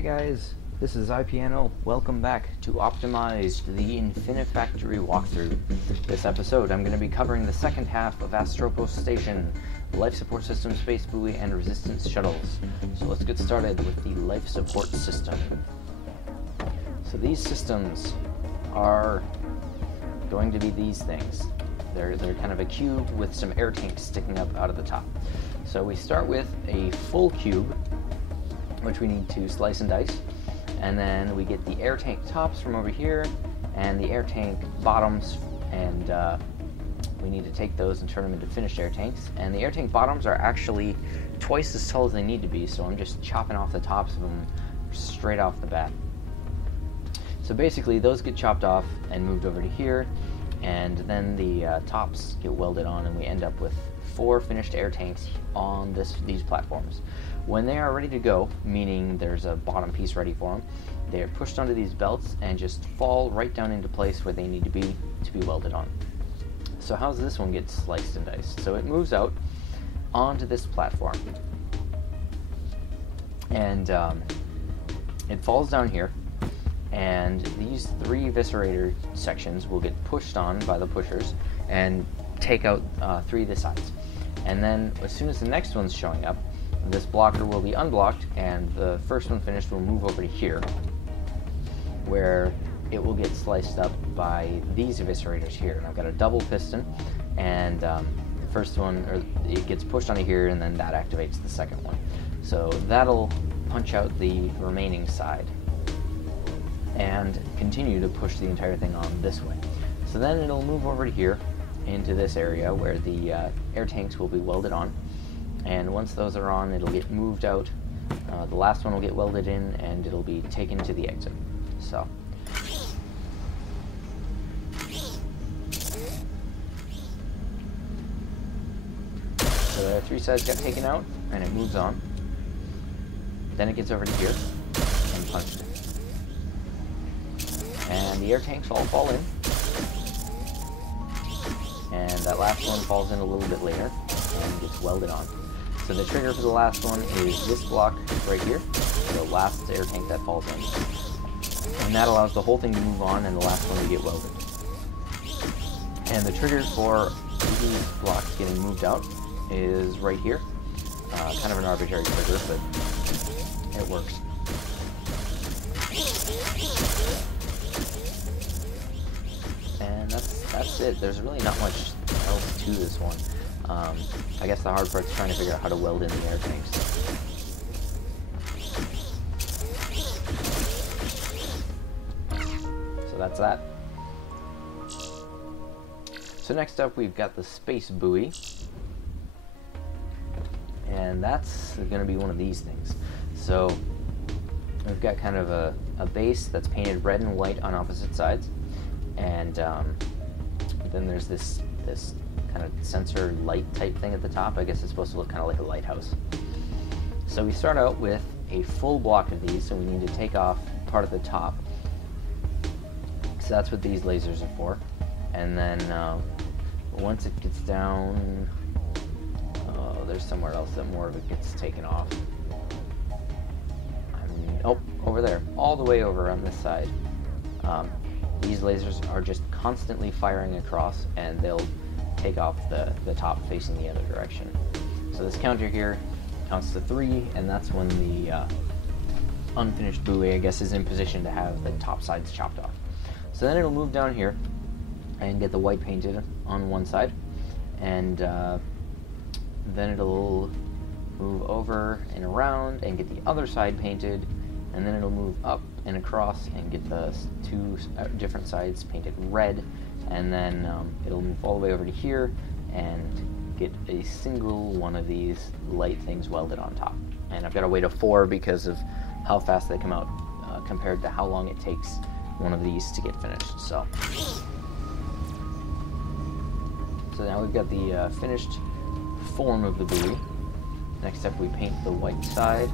Hey guys, this is iPiano. Welcome back to Optimized, the Infinifactory walkthrough. This episode I'm going to be covering the second half of Astropos Station, Life Support System, Space Buoy, and Resistance Shuttles. So let's get started with the Life Support System. So these systems are going to be these things. They're kind of a cube with some air tanks sticking up out of the top. So we start with a full cube, which we need to slice and dice, and then we get the air tank tops from over here and the air tank bottoms, and we need to take those and turn them into finished air tanks. And the air tank bottoms are actually twice as tall as they need to be, so I'm just chopping off the tops of them straight off the bat. So basically those get chopped off and moved over to here, and then the tops get welded on, and we end up with 4 finished air tanks on these platforms. When they are ready to go, meaning there's a bottom piece ready for them, they are pushed onto these belts and just fall right down into place where they need to be welded on. So how does this one get sliced and diced? So it moves out onto this platform, and it falls down here, and these 3 eviscerator sections will get pushed on by the pushers and take out 3 of the sides. And then as soon as the next one's showing up, this blocker will be unblocked, and the first one finished will move over to here, where it will get sliced up by these eviscerators here. And I've got a double piston, and the first one, or it gets pushed onto here, and then that activates the second one. So that'll punch out the remaining side and continue to push the entire thing on this way. So then it'll move over to here into this area where the air tanks will be welded on, and once those are on, it'll get moved out. The last one will get welded in, and it'll be taken to the exit. So the 3 sides got taken out, and it moves on. Then it gets over to here and punched, and the air tanks all fall in, and that last one falls in a little bit later and gets welded on. So the trigger for the last one is this block right here, the last air tank that falls in, and that allows the whole thing to move on and the last one to get welded. And the trigger for these blocks getting moved out is right here. Kind of an arbitrary trigger, but it works. And that's it. There's really not much else to this one. I guess the hard part is trying to figure out how to weld in the air tanks. So that's that. So next up we've got the space buoy, and that's going to be one of these things. So we've got kind of a base that's painted red and white on opposite sides, and then there's this kind of sensor light type thing at the top. I guess it's supposed to look kind of like a lighthouse. So we start out with a full block of these, so we need to take off part of the top. So that's what these lasers are for. And then once it gets down, there's somewhere else that more of it gets taken off. Over there, all the way over on this side. These lasers are just constantly firing across, and they'll take off the top facing the other direction. So this counter here counts to 3, and that's when the unfinished buoy, I guess, is in position to have the top sides chopped off. So then it'll move down here and get the white painted on one side, and then it'll move over and around and get the other side painted, and then it'll move up and across and get the 2 different sides painted red, and then it'll move all the way over to here and get a single one of these light things welded on top. And I've got to wait a 4 because of how fast they come out compared to how long it takes one of these to get finished. So now we've got the finished form of the buoy. Next up we paint the white side,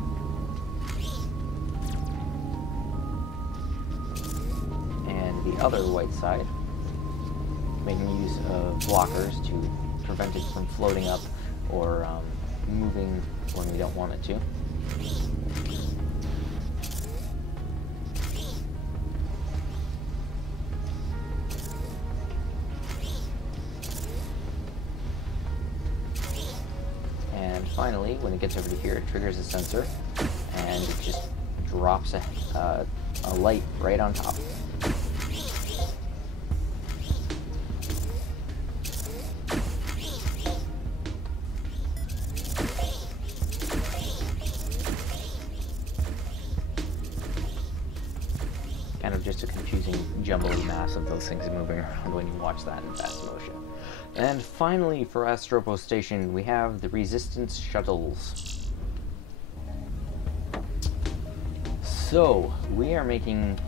and the other white side, making use of blockers to prevent it from floating up or moving when we don't want it to. finally, when it gets over to here, it triggers a sensor, and it just drops a light right on top. Kind of just a confusing jumbly mass of those things moving around when you watch that in fast motion. And finally, for Astropos Station, we have the Resistance Shuttles. So, we are making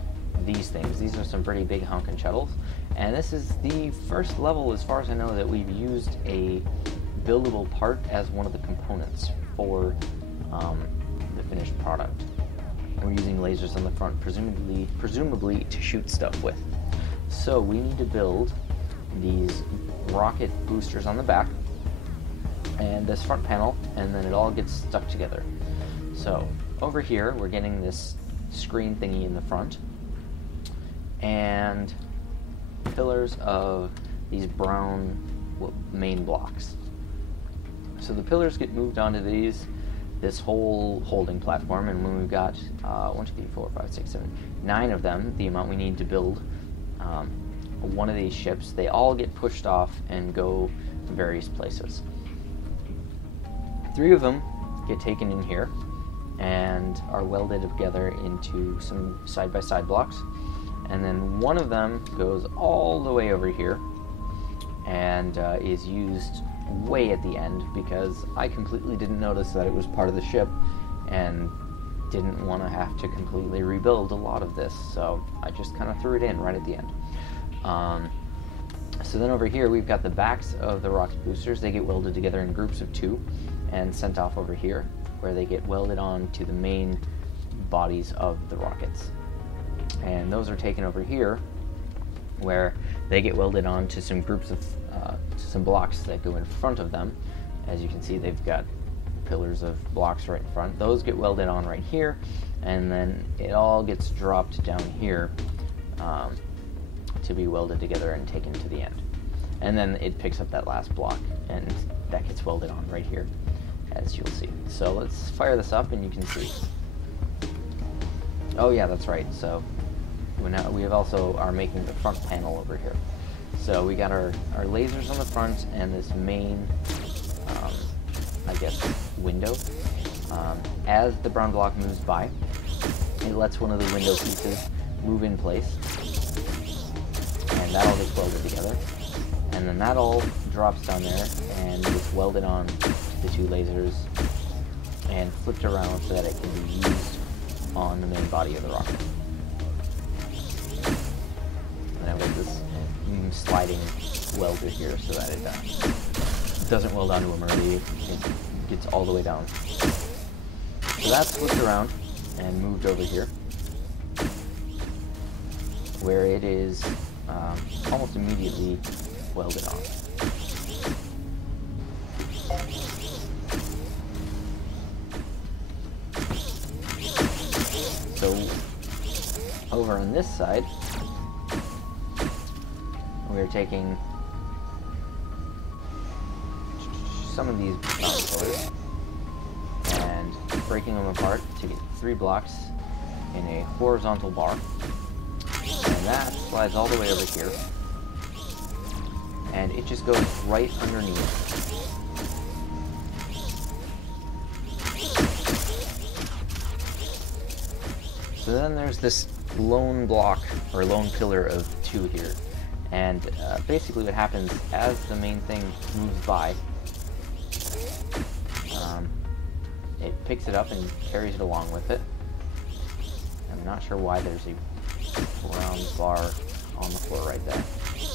these things. These are some pretty big honkin' shuttles, and this is the first level, as far as I know, that we've used a buildable part as one of the components for the finished product. We're using lasers on the front, presumably to shoot stuff with. So we need to build these rocket boosters on the back, and this front panel, and then it all gets stuck together. So over here, we're getting this screen thingy in the front, and pillars of these brown main blocks. So the pillars get moved onto this whole holding platform, and when we've got 1, 2, 3, 4, 5, 6, 7, 9 of them, the amount we need to build one of these ships, they all get pushed off and go to various places. 3 of them get taken in here and are welded together into some side-by-side blocks, and then 1 of them goes all the way over here and is used way at the end, because I completely didn't notice that it was part of the ship and didn't want to have to completely rebuild a lot of this, so I just kind of threw it in right at the end. So then over here we've got the backs of the rocket boosters. They get welded together in groups of 2 and sent off over here, where they get welded on to the main bodies of the rockets, and those are taken over here where they get welded on to some groups of some blocks that go in front of them. As you can see, they've got pillars of blocks right in front. Those get welded on right here, and then it all gets dropped down here to be welded together and taken to the end. And then it picks up that last block, and that gets welded on right here, as you'll see. So let's fire this up and you can see. Oh yeah, that's right. So we have also are making the front panel over here. So we got our lasers on the front and this main, I guess, window. As the brown block moves by, it lets one of the window pieces move in place, and that all gets welded together. And then that all drops down there and gets welded on to the 2 lasers and flipped around so that it can be used on the main body of the rocket. And I've got this sliding welder here so that it doesn't weld onto them early. It gets all the way down. So that's flipped around and moved over here, where it is almost immediately welded on. So over on this side, we're taking some of these pillars and breaking them apart to get 3 blocks in a horizontal bar, and that slides all the way over here, and it just goes right underneath. So then there's this lone block, or lone pillar of 2 here, and basically what happens as the main thing moves by, it picks it up and carries it along with it. I'm not sure why there's a brown bar on the floor right there,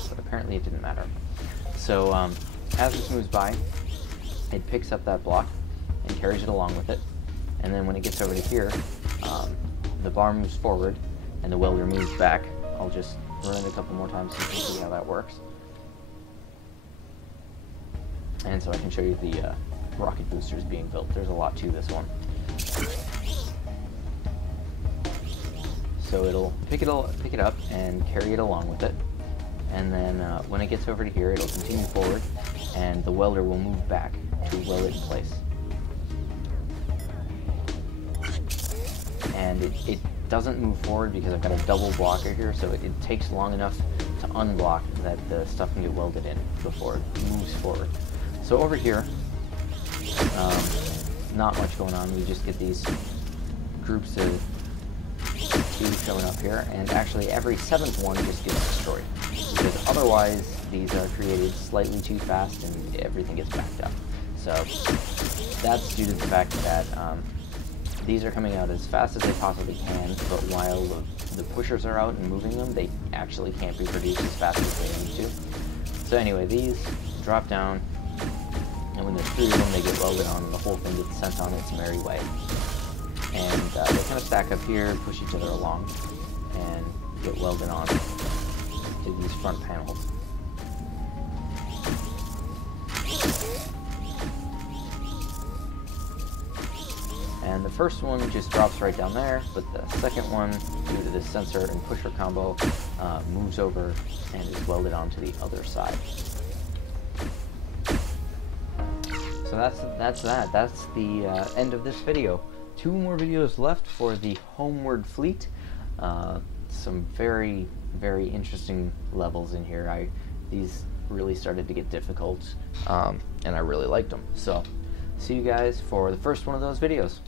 but apparently it didn't matter. So as this moves by, it picks up that block and carries it along with it, and then when it gets over to here, the bar moves forward and the welder moves back. I'll just run it a couple more times so you can see how that works. And so I can show you the rocket boosters being built. There's a lot to this one. So it'll pick it up and carry it along with it, and then when it gets over to here, it'll continue forward, and the welder will move back to weld it in place. and it doesn't move forward because I've got a double blocker here, so it takes long enough to unblock that the stuff can get welded in before it moves forward. So over here, not much going on. We just get these groups of two showing up here, and actually every 7th one just gets destroyed, because otherwise these are created slightly too fast and everything gets backed up. So that's due to the fact that these are coming out as fast as they possibly can, but while the pushers are out and moving them, they actually can't be produced as fast as they need to. So anyway, these drop down, and when there's 3 of them, they get welded on, and the whole thing gets sent on its merry way. And they kind of stack up here, push each other along, and get welded on to these front panels. And the first one just drops right down there, but the second one, due to this sensor and pusher combo, moves over and is welded onto the other side. So that's the end of this video. 2 more videos left for the homeward fleet. Some very, very interesting levels in here. These really started to get difficult, and I really liked them. So see you guys for the first one of those videos.